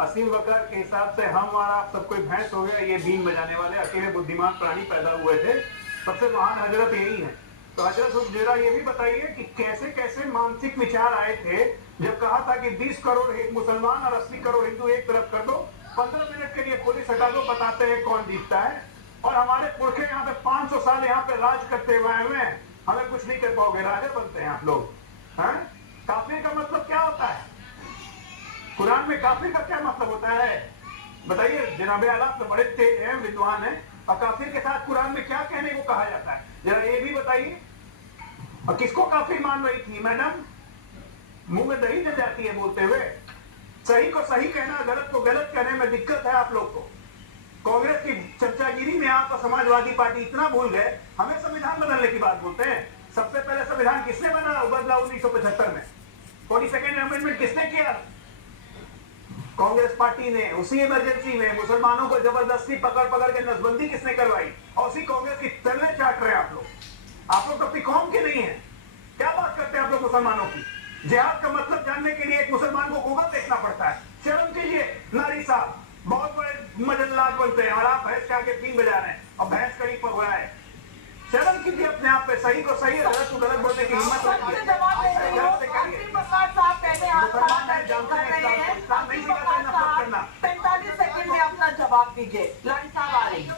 असीम वकार के हिसाब से हम और आप सब कोई भैंस हो गया, ये बीन बजाने वाले अकेले बुद्धिमान प्राणी पैदा हुए थे। सबसे महान हजरत यही है। तो हजरत जरा ये भी बताइए कि कैसे कैसे मानसिक विचार आए थे जब कहा था कि 20 करोड़ मुसलमान और 80 करोड़ हिंदू एक तरफ कर दो, 15 मिनट के लिए पुलिस हटा दो, बताते हैं कौन जीतता है। और हमारे पुरखे यहाँ पे 500 साल यहाँ पे राज करते हुए आए हुए हैं, हमें कुछ नहीं कर पाओगे, राजा बनते हैं आप लोग। काफिर का मतलब क्या होता है? कुरान में काफिर का क्या मतलब होता है बताइए। जनाब आला तो बड़े तेज हैं, विद्वान हैं, और काफिर के साथ कुरान में क्या कहने को कहा जाता है जरा ये भी बताइए। और किसको काफिर मान रही थी मैडम? मुंह में दही जल जाती है बोलते हुए। सही को सही कहना, गलत को गलत कहने में दिक्कत है आप लोग को। कांग्रेस की चर्चागिरी में आप समाजवादी पार्टी इतना भूल गए, हमें संविधान बदलने की बात बोलते हैं। सबसे पहले संविधान किसने बदला 1975 में? 42nd अमेंडमेंट किसने किया? कांग्रेस पार्टी ने। उसी इमरजेंसी में मुसलमानों को जबरदस्ती पकड़ पकड़ के नसबंदी किसने करवाई? और उसी कांग्रेस की तलवे चाट रहे हैं आप लोग। आप लोग तो अपनी कौम के नहीं है, क्या बात करते हैं आप लोग मुसलमानों की? जिहाद का मतलब जानने के लिए एक मुसलमान को गूगल देखना पड़ता है। शर्म कीजिए नारी साहब, बहुत बड़े मजल्लात बनते हैं और आप भैंस के आगे बीन बजा रहे हैं और भैंस करीब पर हुआ है। शर्म कीजिए अपने आप पे। सही को सही, गलत को गलत बोलने की हिम्मत रखिए। इस्लाम नहीं सिखाता है नफरत करना। 45 सेकंड में अपना जवाब दीजिए। लाइन साहब आ रही।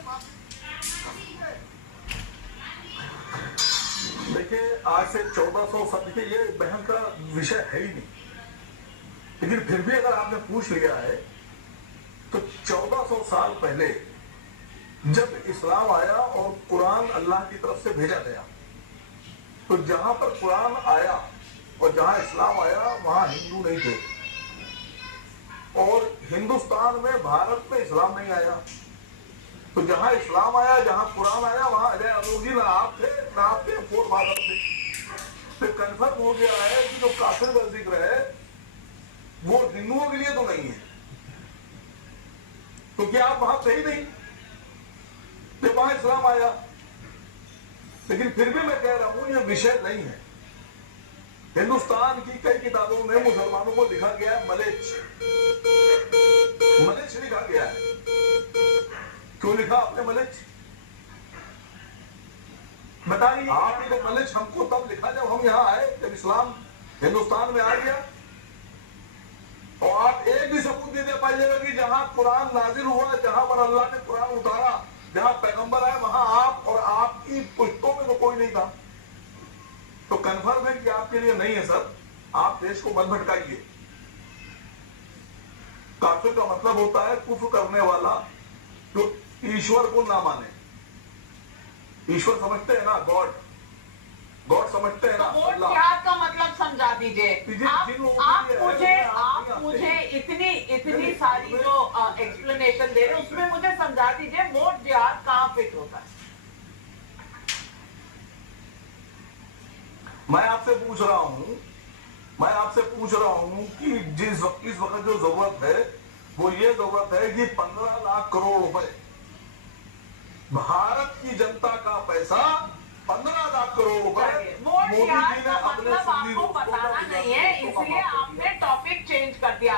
देखिए, आज से 1400 साल, देखिए ये बहन का विषय है ही नहीं, लेकिन फिर भी अगर आपने पूछ लिया है तो 1400 साल पहले जब इस्लाम आया और कुरान अल्लाह की तरफ से भेजा गया, तो जहां पर कुरान आया और जहां इस्लाम आया वहां हिंदू नहीं थे। और हिंदुस्तान में, भारत में इस्लाम नहीं आया। तो जहां इस्लाम आया, जहां कुरान आया, वहां अजय अलोगी ना आप थे ना आपके फोर फादर थे। तो कन्फर्म हो गया है कि जो काफिर का जिक्र है वो हिंदुओं के लिए तो नहीं है, क्योंकि आप वहां थे ही नहीं जब वहां इस्लाम आया। लेकिन फिर भी मैं कह रहा हूं ये विषय नहीं है। हिंदुस्तान की कई किताबों में मुसलमानों को लिखा गया है मलेच्छ, मलेच्छ लिखा गया है। क्यों लिखा आपने मलेच्छ? बताइए। आपने तो मलेच्छ हमको तब लिखा जब हम यहाँ आए, जब इस्लाम हिंदुस्तान में आ गया। और आप एक भी सबूत नहीं दे पाइएगा कि जहां कुरान नाजिल हुआ, जहां पर अल्लाह ने कुरान उतारा, जहां पैगंबर आए, वहां आप और आपकी पुश्तों में तो कोई नहीं था। तो कन्फर्म है कि आपके लिए नहीं है सर। आप देश को मत भटकाइए। काफिर का मतलब होता है कुफ्र करने वाला जो ईश्वर को ना माने। ईश्वर समझते हैं ना, गॉड, गॉड समझते हैं ना। जिहाद का मतलब समझा दीजिए। आप मुझे इतनी सारी जो एक्सप्लेनेशन दे रहे हैं उसमें मुझे समझा दीजिए वोट जिहाद कहाँ फिट होता है? मैं आपसे पूछ रहा हूं कि इस वक्त जो जरूरत है वो ये जरूरत है कि 15 लाख करोड़ रुपए भारत की जनता का पैसा, 15 लाख करोड़ रुपए वोट मोदी जिहाद जी ने का अपने मतलब आपको दोस्तों बताना नहीं है, इसलिए आपने टॉपिक चेंज कर दिया।